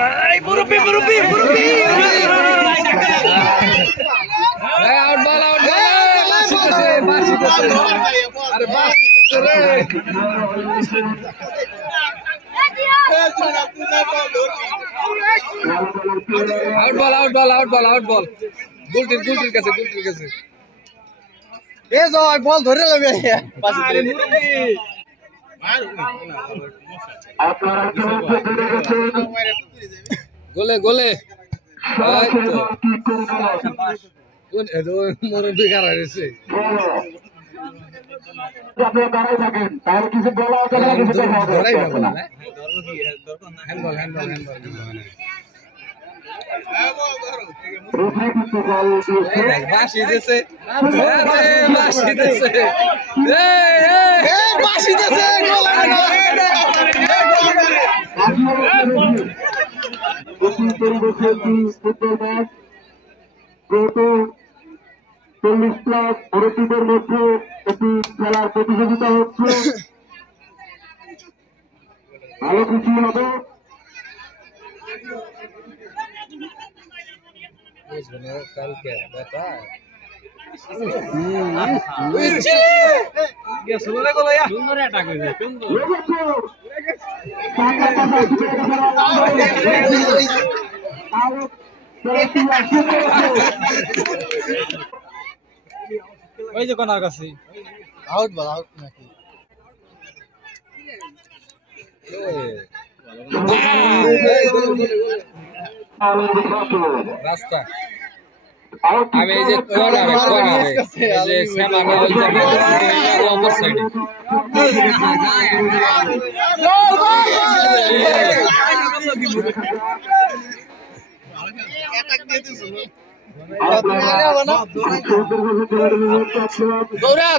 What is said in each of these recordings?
Ay, murupi, murupi, murupi. Out ball, out ball. Masih Ada out ball. Gultir kaছে. এ জয় বল ধরে লবে আরে মুরুবি গোলে কোন এদো মুরুবি কারা রয়েছে আপনি দাঁড়াই থাকেন তার কিছু বলা হবে না কিছু ধরাই না বলা না হ্যান্ডবল বাঁশি দিছে ফুটবল ম্যাচ গত 40+ মুরব্বীদের মধ্যে একটি খেলার প্রতিযোগিতা হচ্ছে ভালো কিছু হবে কালকে বেটা সুন্দর অ্যাটাক হয়েছে সুন্দর ওই যে কোনার কাছে আউট বল আউট নাকি রাস্তা আমি এই যে করাবে এই যে সামানে ওই যে অপর সাইডে অ্যাটাক দিয়ে দিছো দৌড়া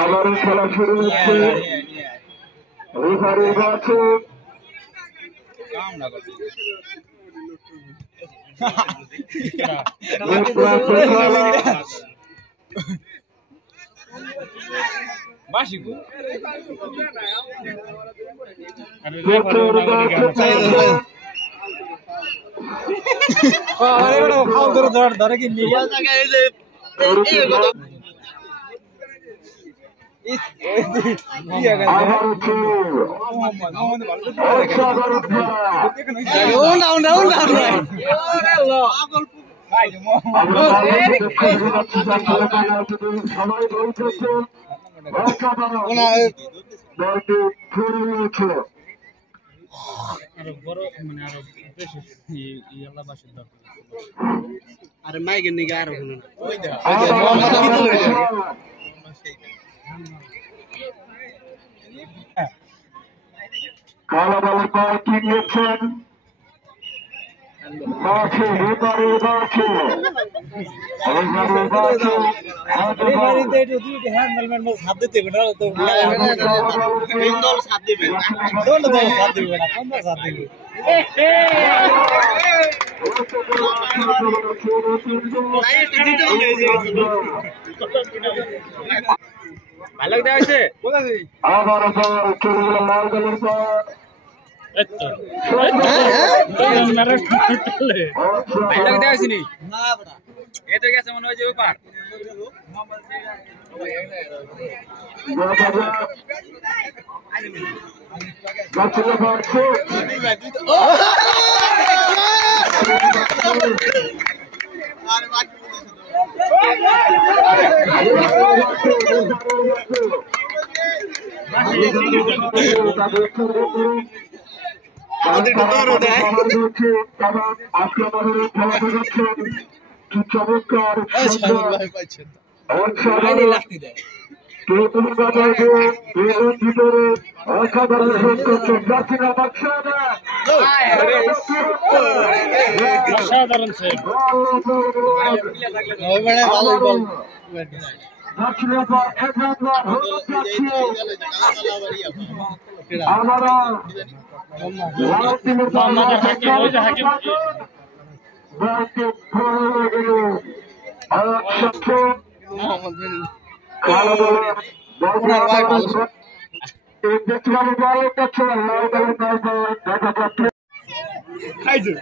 আবারও খেলা শুরু হচ্ছে রেফারি আছে ধরে কি আরে মাইকের নিগে আর হলো না ওই দে কালো বলের পর কি নিয়েছেন ভালো দেওয়া হয়েছে আবার লাল দলের পর গেছে মনে হয়েছে ব্যাপার আজকে আমাদের খেলা দেখাচ্ছেন কি চমৎকার ভিতরে অসাধারণ শোধ করছে জার্সিনা বাদশাহ অসাধারণ সেভ আমরা খাইছে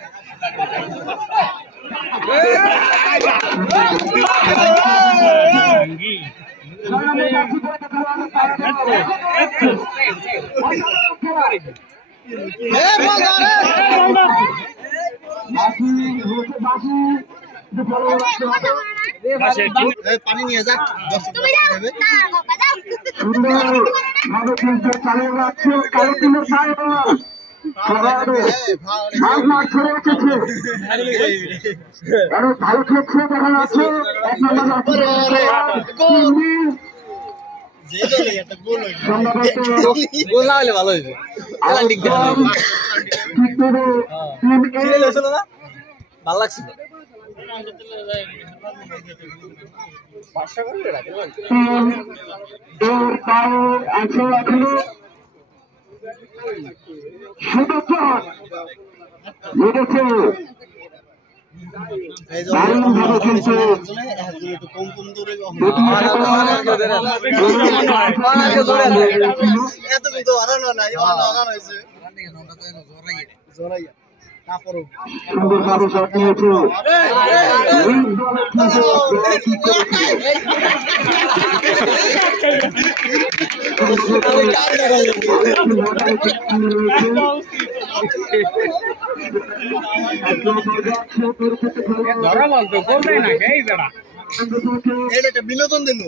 পানি নিয়ে যাক সুন্দরভাবে কিন্তু চালিয়ে যাচ্ছে কালো টিমের সাহেব মাঠ ছড়ে এসেছে আরো ভালো খেলছে দেখা যাচ্ছে এক নম্বর গোল না হলে ভালো হয়েছে ভালো লাগছে বিনোদন দিল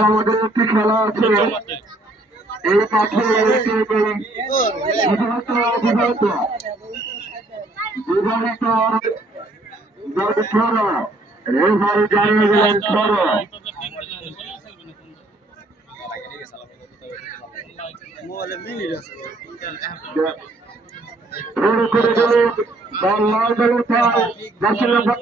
আমাদের একটি খেলা আছে এই মাঠে রেফারি জানিয়ে গেলেন ছড়ো করে গেলে লাল দলের জার্সি নম্বর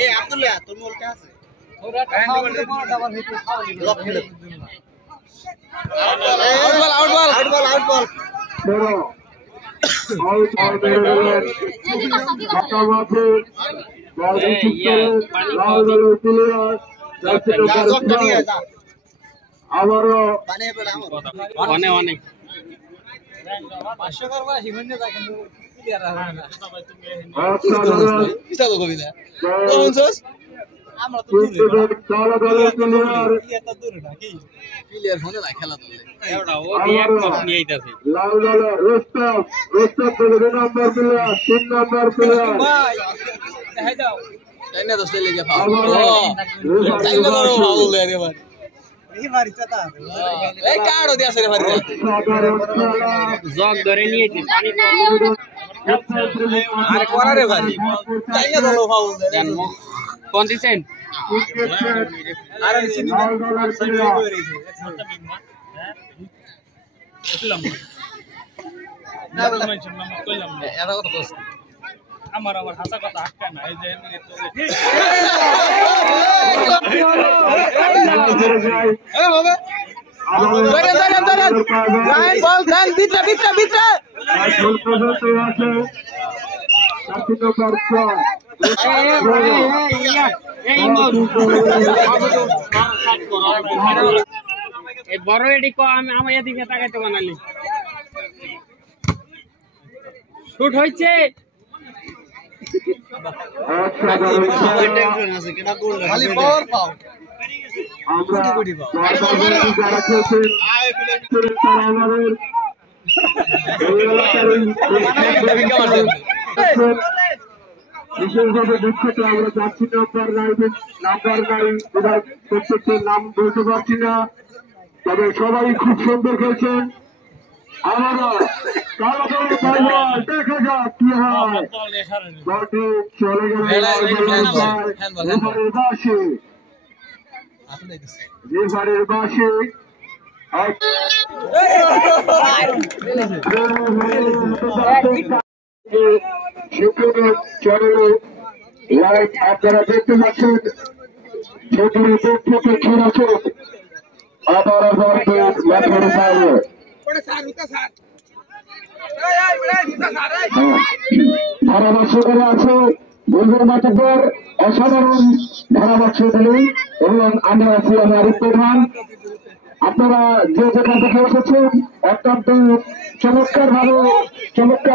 8 আব্দুল্লাহ তোর মোলটা আছে আবারও অনেক লাল দলের রোস্তম দলের 2 নম্বর প্লেয়ার 3 নম্বর প্লেয়ার জগ ধরে নিয়েছি কোন দিচ্ছেন আমার হাসা কথা আটকা না এই যে যায় এখন পর্যন্ত আছে 4 বড় এডি আমার এদিকে তাকাইতে বানালি শুট হয়েছে বিশেষভাবে দুঃখিত আমরা যাচ্ছি নাম্বার নাই প্রত্যেকের নাম বলতে পারছি না তবে সবাই খুব সুন্দর খেলছেন আমরা দেখা যাক কি হয় দলটি চলে গেল রেফারির বাসে লাইভ আপনারা দেখতে পাচ্ছেন সেগুলি থেকে খেলেছে আবার মাঠের বাইরে ধারাভাষ্যকারী আছে বন্ধুর মাঠের অসাধারণ ধারাভাষ্যকারী এবং আমরা আছি আমার প্রধান আপনারা যে যেখান থেকে এসেছেন অত্যন্ত চমৎকার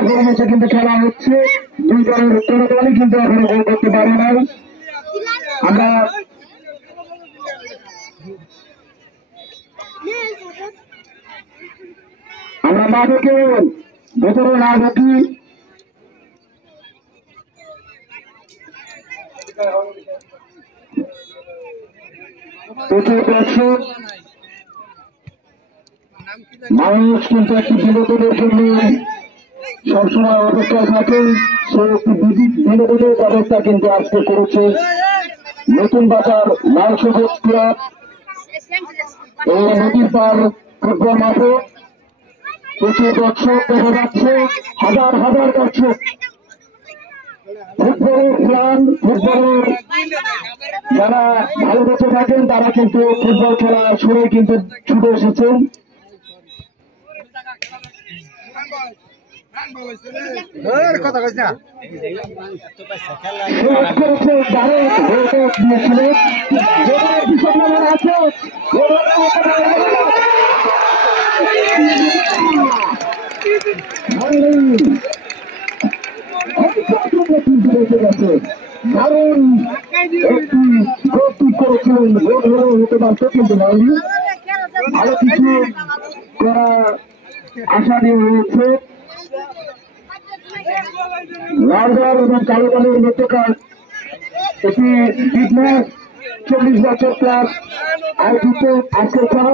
পরিবেশে কিন্তু খেলা হচ্ছে দুই দলের কোনো দলই কিন্তু এখনো গোল করতে পারে নাই আমরা মাঠকে ভেতরে না ঢুকি প্রচুর দর্শক মানুষ কিন্তু একটি বিনোদনের জন্য সবসময় অপেক্ষায় থাকে সে একটি বিনোদনের ব্যবস্থা কিন্তু আজকে করেছে নতুন বাজার লাল সবুজ ক্লাব এই নদীর পার ফুটবল মাঠে প্রচুর দর্শক দেখা যাচ্ছে হাজার হাজার দর্শক ফুটবলের প্রাণ ফুটবলের যারা ভালোবেসে থাকেন তারা কিন্তু ফুটবল খেলা শুনে কিন্তু ছুটে এসেছেন দারুণ একটি প্রস্তুত করেছিলেন হতে পারত কিন্তু ভালো কিছু করা আশা নিয়ে হয়েছে লাল দল এবং কালো দলের মধ্যকার এটি ফিটনেস 40 বছর ক্লাব আয়োজিত আজকের খেলা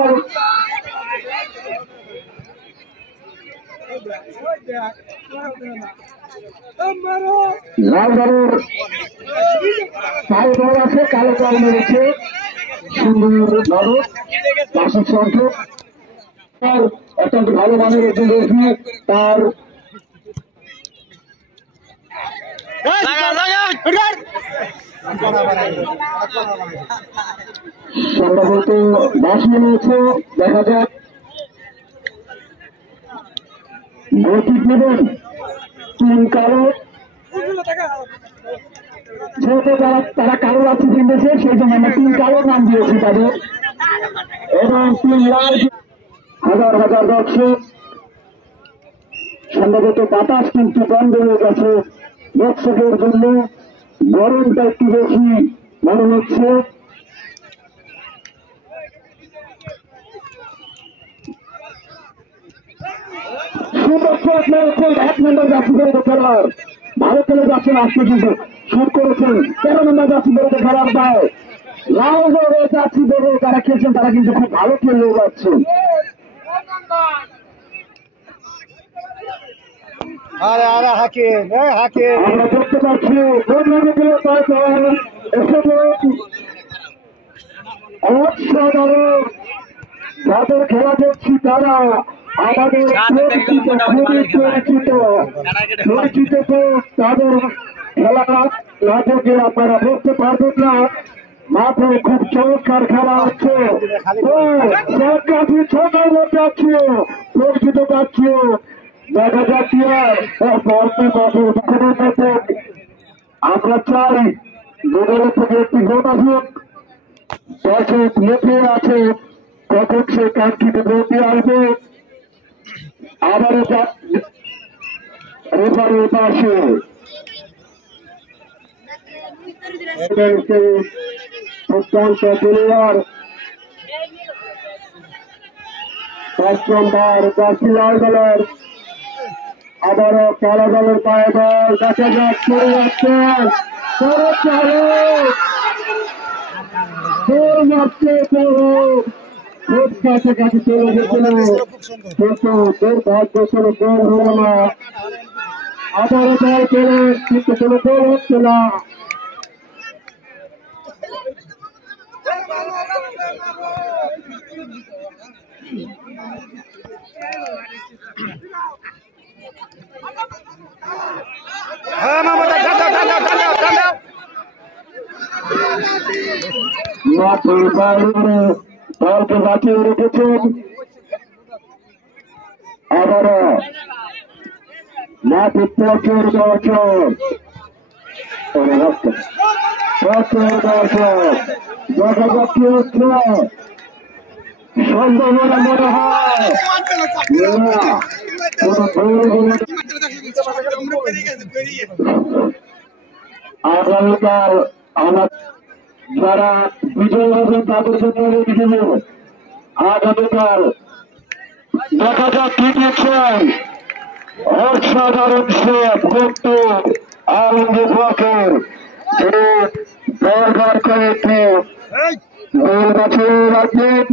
লাল দলের কালো দল আছে কালো দল মেরেছে সুন্দর দল পাশের সংখ্যক অত্যন্ত ভালো মানের একজন রয়েছে তার সম্ভবত 10 মিনিট দেখা যাক গোলকিক নেবেন টিম কালো যেহেতু তারা কালো রাখতে কিনতেছে সেই জন্য আমরা টিম কালোর নাম দিয়েছি তাদের এবং টিম লাল হাজার হাজার দর্শক সম্ভবত বাতাস কিন্তু বন্ধ হয়ে গেছে দর্শকের জন্য গরমটা একটু বেশি মনে হচ্ছে এক নম্বর যাচ্ছি বেরোতে খেলার ভালো খেলে যাচ্ছেন আজকে কিন্তু শুট করেছেন 13 নম্বর যাচ্ছি বেরোতে খেলার পায় লাল দলে যাচ্ছি বেরো তারা খেলছেন তারা কিন্তু খুব ভালো খেলেও যাচ্ছেন আমরা দেখতে পাচ্ছি অসাধারণ যাদের খেলা দেখছি তারা আমাদের পরিচিত তাদের খেলা না দেখে আপনারা বুঝতে পারবেন না মাঠে খুব চমৎকার খেলা হচ্ছে। ছোটার মধ্যে আছে পরিচিত পাচ্ছি দেখা যাচ্ছে। আমরা চাই দুদলের থেকে একটি ভোট আসুক, দর্শক মেতে আছে কখন সে কাঙ্ক্ষিত ভোট দিয়ে আসবে। আবারও রেফারির পাশে প্রত্যন্ত প্লেয়ার 5 নম্বর জার্সি লাল দলের আবারও কালো দলের পায়ে বল দেখা যাচ্ছে। খুব কাছাকাছি চলে গেছিল কিন্তু দুর্ভাগ্যজনক গোল হল না। আবারও দল পেলে কিন্তু কোনো গোল হচ্ছে না। দলকে বাঁচিয়ে রেখেছেন। আবারও মাঠে প্রচুর দর্শক দেখা যাচ্ছে হচ্ছে সম্ভাবনা মনে হয় আগামীকাল আমার যারা বিজয় হবে তাদের জন্য রেখে দেব। আগামীকাল দেখা যাক কি দিচ্ছেন অসাধারণ সে ভক্ত আলমগীর যিনি দরবার করেছে গোল বছর রাখবেন।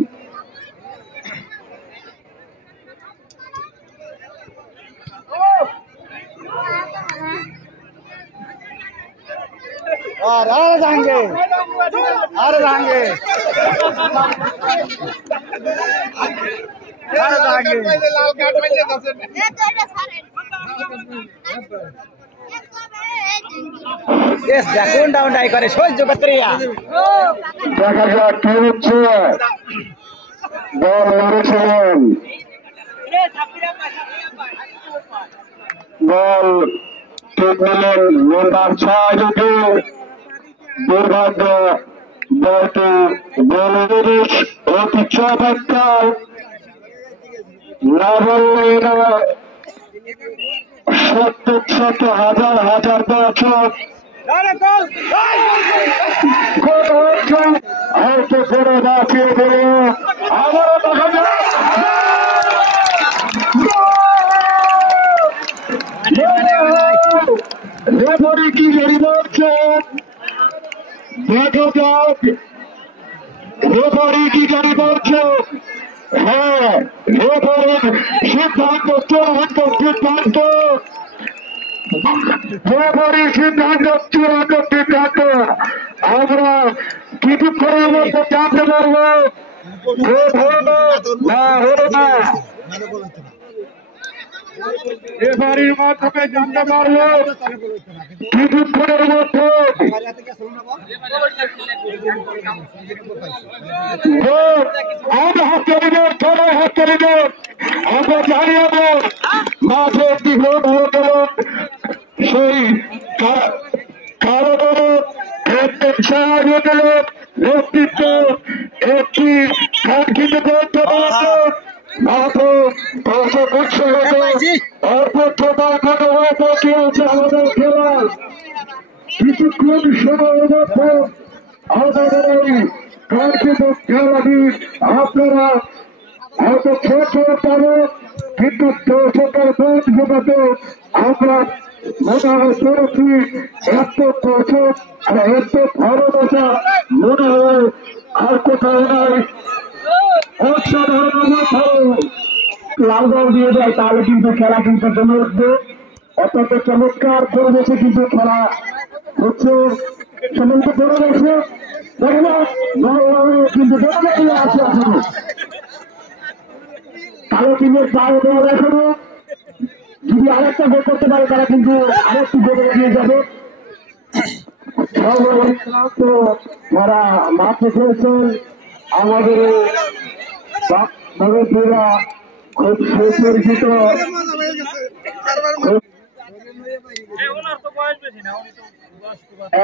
করে সহ্য করতে দেখা যাক কি হচ্ছে। বল লড়েছিলেন, বল ঠিক নিলেন নম্বর 6 যদি দুর্ভাগ্য বলটি বলিস অতি চমৎকার না বললে শত হাজার হাজার দর্শক হয়তো করে বাঁচিয়ে দিল। আবারও দেখা যায় রেফারি কি গাড়ি মারছেন, দেখা যাক রেফারি কি গাড়ি মারছে। হ্যাঁ, রেফারির সিদ্ধান্ত চূড়ান্ত সিদ্ধান্ত, রেফারির সিদ্ধান্ত চূড়ান্ত সিদ্ধান্ত। আমরা কিছুক্ষণের মধ্যে জানতে পারবো না হলো না, রেফারির মাধ্যমে জানতে পারবো কিছুক্ষণের মধ্যে। আমরা হাততালিদের সবাই হাততালিদের আমরা জানিয়ে দেব মাঠে একটি ভোট হয়ে গেল সেই কারো নেতৃত্ব একটি কাঙ্ক্ষিত করতে পারবে মাঠে দর্শক উৎসাহ আমাদের খেলা কিছুক্ষণ সময়ের মধ্যে আমাদের এই কাঙ্ক্ষিত খেলাটি আপনারা হয়তো খেলতে পারে কিন্তু দর্শকের ভোট জোটাতে আমরা মনে হয় করেছি। এত দর্শক আর এত ভালোবাসা মনে হয় আর কোথাও নাই। অসাধারণ লাল বল দিয়ে দেয় তাহলে কিন্তু খেলা কিন্তু জমে উঠবে। অত্যন্ত চমৎকার পরিবেশে কিন্তু খেলা হচ্ছে। সমস্ত পরিবেশে কিন্তু আছে এখনো কালো টিমের পায়ে দেওয়া এখনো যদি আরেকটা গোল করতে পারে তারা কিন্তু আরেকটি গোল এগিয়ে যাবে। যারা মাঠে খেলছেন আমাদের মুরব্বীরা খুব সুপরিচিত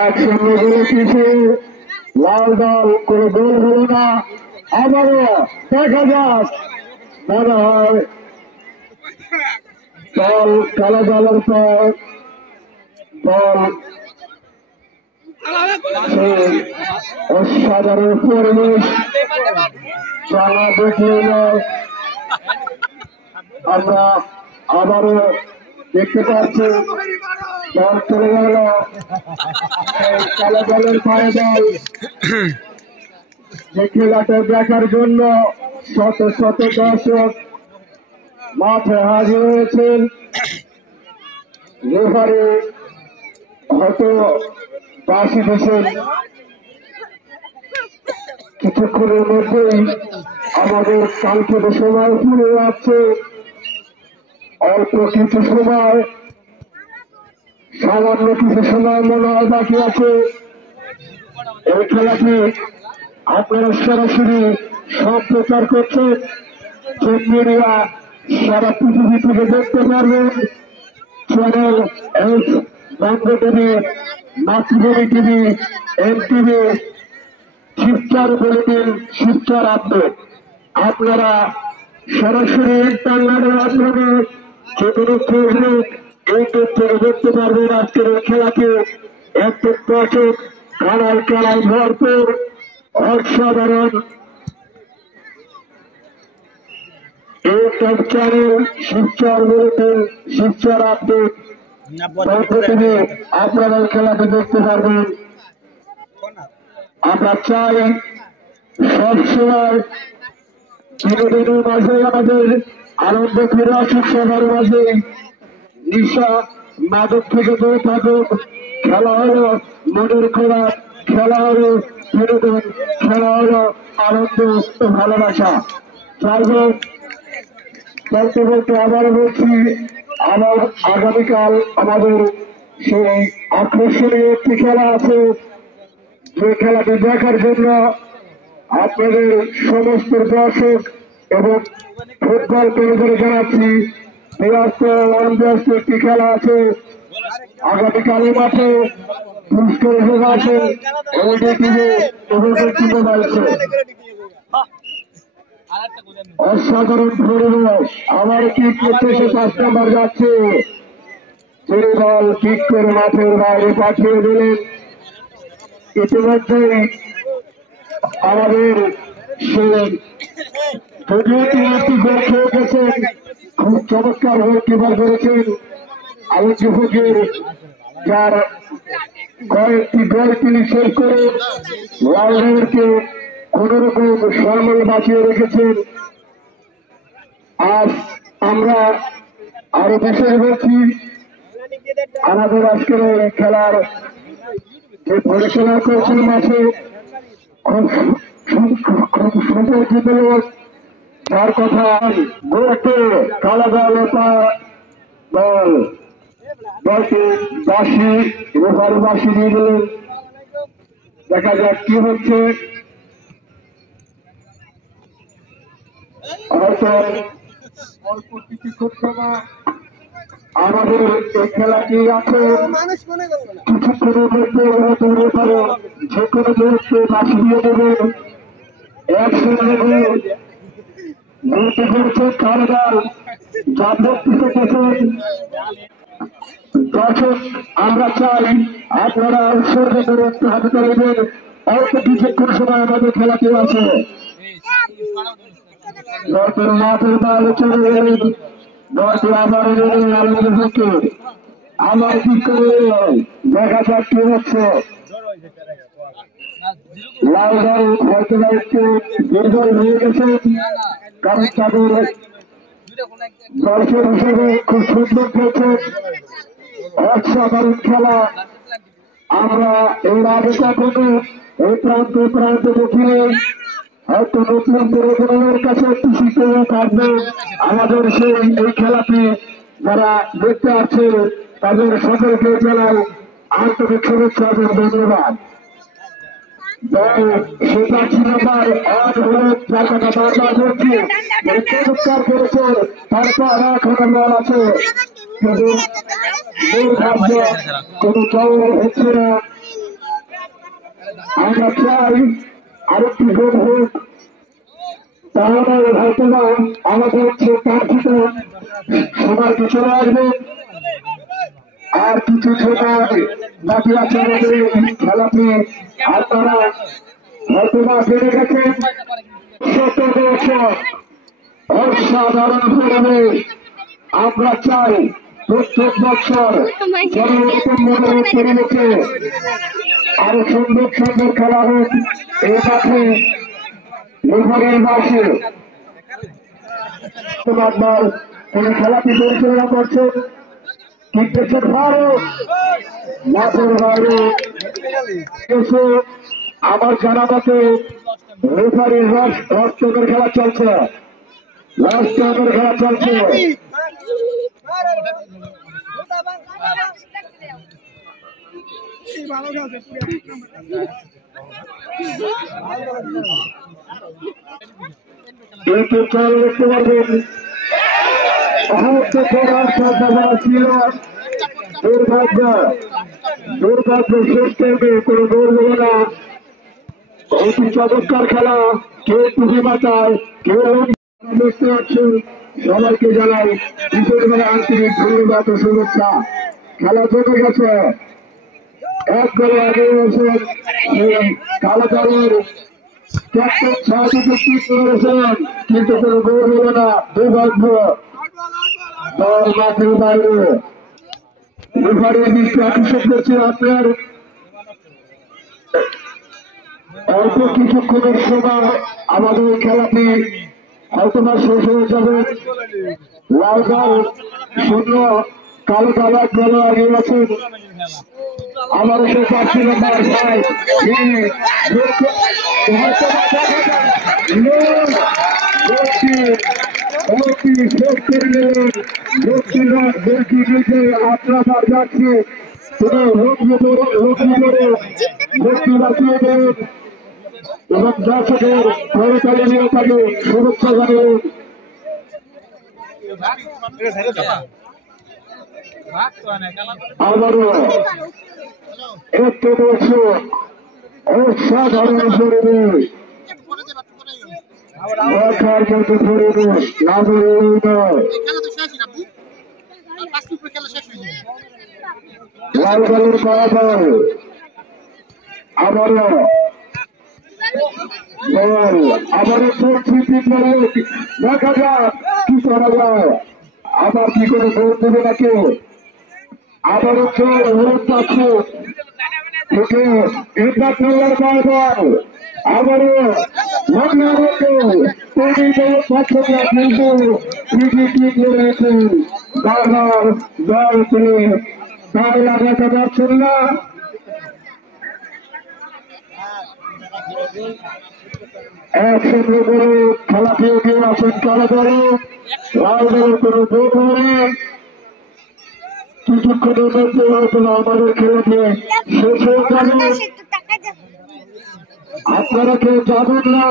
একসঙ্গে বলেছে লাল দল কোনো গোল হল না। আবারও দেখা যাক মনে হয় দল কালো দলের পর দল অসাধারণ পরিবেশ যারা দেখলে আমরা আবারও দেখতে পাচ্ছি দল চলে গেল কালো দলের পায়ে দল। যে খেলাটা দেখার জন্য শত শত দর্শক মাঠে হাজির হয়েছেন। রেফারি হয়তো বাসি দিয়েছেন, কিছুক্ষণের মধ্যেই আমাদের কাঙ্ক্ষিত সময় পুড়ে যাচ্ছে। অল্প কিছু সময়, সামান্য কিছু সময় মনে হয় বাকি আছে। এই খেলাটি আপনারা সরাসরি সম্প্রচার করছেন, যে মিডিয়া সারা পৃথিবী থেকে দেখতে পারবেন। চ্যানেল এস, বঙ্গ টিভি, মাতৃভূমি টিভি, এমটিভি, শিবচার বুলেটিন, শিবচার আপডেট। আপনারা সরাসরি ইন্টারনেটের মাধ্যমে যে কোনো ফেসবুক, ইউটিউব থেকে দেখতে পারবেন আজকের এই খেলাকে। একদম দর্শক কানায় কানায় ভরপুর, অসাধারণ ইউটিউব চ্যানেল শিবচার বুলেটিন, শিবচার আপডেট। আপনারা এই খেলাটি দেখতে পারবেন। আমরা চাই সবসময় বিনোদনের মাঝে আমাদের আনন্দ ফিরে আসুক সবার মাঝে। নিশা মাদক থেকে দূরে থাকুক। খেলা হলো মনের খোরাক, খেলা হলো বিনোদন, খেলা হলো আনন্দ ও ভালোবাসা। চাইবেন বলতে বলতে আবার বলছি, আমার আগামীকাল আমাদের সেই আকর্ষণীয় একটি খেলা আছে। যে খেলাটি দেখার জন্য আপনাদের সমস্ত দর্শক এবং ফুটবল প্রেমীদের জানাচ্ছি, ব্যস্ত অনব্যস্ত একটি খেলা আছে আগামীকাল মাঠে। পুরস্কার হিসেবে আছে অসাধারণ পরিবেশ। আমার কিক করতে এসে 5 নম্বর যাচ্ছে, চুরি বল কিক করে মাঠের বাইরে পাঠিয়ে দিলেন। ইতিমধ্যে আমাদের যদিও তিনি একটি গোল খেয়ে গেছেন, খুব চমৎকার গোল কিপার করেছেন আলোচ্য ফকির, যার কয়েকটি গোল তিনি সেভ করে লালকে কোন রকম সম্মান বাঁচিয়ে রেখেছেন। আজ আমরা আরো বিশেষ বলছি, আমাদের আজকের খেলার যে পরিচালনা করেছেন মাঠে খুব সুপরিচিত লোক, যার কথা বলতে কালা দল দল দলকে বাসি রেফারি বাসি দিয়ে দিলেন। দেখা যাক কি হচ্ছে। হয়তো অল্প কিছুক্ষণ সময় আমাদের এই খেলাটি আছে, কিছুক্ষণের মধ্যে হয়তো রেফারি যে কোনো মুহূর্তে বাসি দিয়ে দেবেন। একসঙ্গে দুটি করছে কালো দল, জাতীয় ক্রিকেট। দর্শক আমরা চাই আপনারা উৎসর্গ করে একটু হাতে তুলবেন। অল্প কিছুক্ষণ সময় আমাদের খেলাতে আছে। দলটির মাঠের বাইরে চলে গেলেন, দলটি আবার আনন্দ হচ্ছে। আমার কি করে দেখা যাক কি হচ্ছে। লাল দল হয়তো একটু দুর্বল হয়ে গেছে, কারণ তাদের দর্শক হিসেবে খুব সুন্দর খেলছে, অসাধারণ খেলা। আমরা এই আবেদন করি এই প্রান্ত প্রান্ত দেখিয়ে হয়তো নতুন পরিবারের কাছে একটু শিক্ষা থাকবে। আমাদের সেই এই খেলাটি যারা দেখতে আছে তাদের সকলকে জানাই আন্তরিক শুভেচ্ছা এবং ধন্যবাদ। সেটা নাম্বার 8 হলো জায়গাটা বারবার বলছি চমৎকার করেছে, তারপর এখন বল আছে কিন্তু দুর্ভাগ্য কোন জল হচ্ছে না। আমরা চাই আরেকটি গোল হোক, তাহলে হয়তো না আমাদের যে প্রার্থীটা সবাইকে চলে আসবে। আর কিছু সময় বাকি আছে আমাদের খেলাটি, আপনারা হয়তো না বেড়ে গেছেন। শত বছর অসাধারণ পরিবেশ আমরা চাই প্রত্যেক বছর জনরকম মনোরম পরিবেশে আরো সুন্দর সুন্দর খেলা হোক। এই মাঠে বিভাগের মাসে কোন খেলাটি পরিচালনা করছেন ক্রিকেটের ভারত মাঠের বাইরে এসে আমার জানা মতে রেফারির রক্তের খেলা চলছে, রাষ্ট্রের খেলা চলছে। দেখতে পারবেন ছিল দুর্ভাগ্য শেষ করবে কোন দৌড় দেবে না। অতি চমৎকার খেলা, কেউ টুপি মাথায়, কেউ দেখতে পাচ্ছেন। সবাইকে জানাই বিশেষভাবে আন্তরিক ধন্যবাদ ও শুভেচ্ছা। খেলা জমে গেছে, এক করে আগে এসে কালো দলের ক্যাপ্টেন সাহায্য করেছেন কিন্তু কোনো গোল হলো না। দুর্ভাগ্য দল মাঠের বাইরে। রেফারির দৃষ্টি আকর্ষণ করছে আপনার অল্প কিছুক্ষণের সময় আমাদের খেলাটি হয়তোবা শেষ হয়ে যাবে। লাল দল 0, কালো দল 1 গোলে এগিয়ে আছেন। আমাদের সে 4 নম্বর ভাই আপনার যাচ্ছে এবং দর্শকের সরকারি নিয়ে থাকে শুভেচ্ছা জানিয়ে আবারও একটু বছর অসাধারণ পরিবেশ দেখার মতো পরিবেশ লাল কালের ফলাফল আবারও চলছি। দেখা যাক কি করা যায়, আবার কি করে ভোট দেবে না কেউ। আবারও ভোট পাচ্ছে থেকে এরপর বারবার আবারও বারবার দল তুলে তাই লাগাতে পারছেন না। একসঙ্গে করে খেলাটি এগিয়ে আসেন কারা দলে, লাল দলের কোনো ভোট হলে কিছুক্ষণের মধ্যে হয়তো আমাদের খেলাটি শেষ হয়ে যাবে। আপনারা কেউ যাবেন না,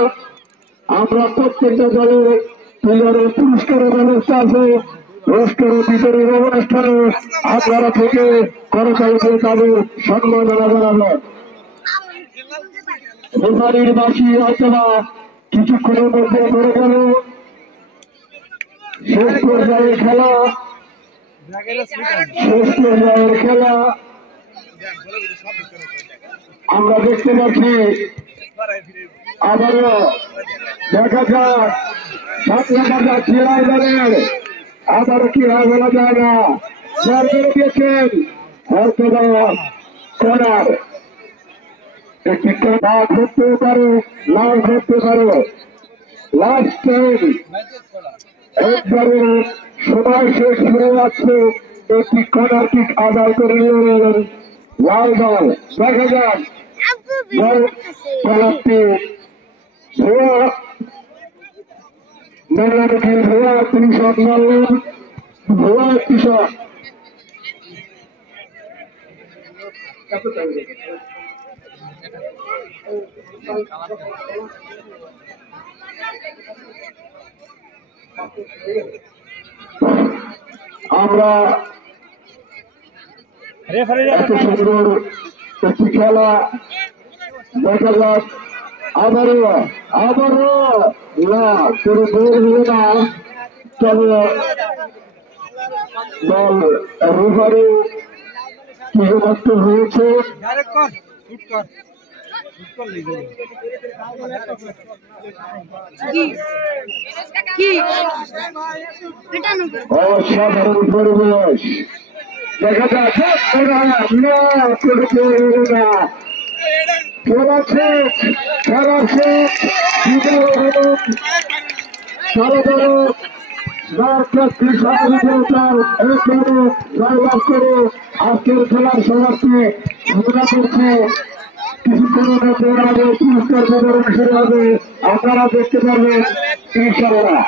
আমরা প্রত্যেকটা দলের প্লেয়ারের পুরস্কারের ব্যবস্থা আছে। পুরস্কারের বিতরণের অনুষ্ঠানে আপনারা থেকে করতালি দিয়ে তাদের সম্মাননা জানাবেন। রেফারির বাসি হয়তোবা কিছুক্ষণের মধ্যে করে গেল। শেষ পর্যায়ের খেলা আমরা দেখতে পাচ্ছি। আবারও দেখা যাক 7 নম্বর খেলায় দলের আবারও কি হয় বলা যায় না। দিয়েছেন হয়তো করার একটি ঘটতে পারে, না ঘটতে পারে। লাস্ট টাইম একবারে সময় শেষ হয়ে যাচ্ছে, একটি কর্নার কিক আদায় করে নিয়ে এলেন লাল দল। দেখা যাক খেলাটি ভুয়া তিনি শট মারলেন, ভুয়া একটি শট। আমরা এত সুন্দর একটি খেলা দেখা যাক। আবারও না কোনো গোল হলো না, তবে দল রেফারি কিছুমাত্র হয়েছে। অসাধারণ পরিবেশ দেখা যাচ্ছে। খেলা শেষ, খেলা শেষ। আজকের খেলার সমাপ্তি ঘোষণা করছে। কিছুক্ষণের মধ্যে আমাদের পুরস্কার বিতরণ শুরু হবে, আপনারা দেখতে পারবেন ইনশাআল্লাহ।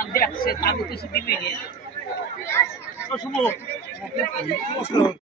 Andrea, você tá muito subindo.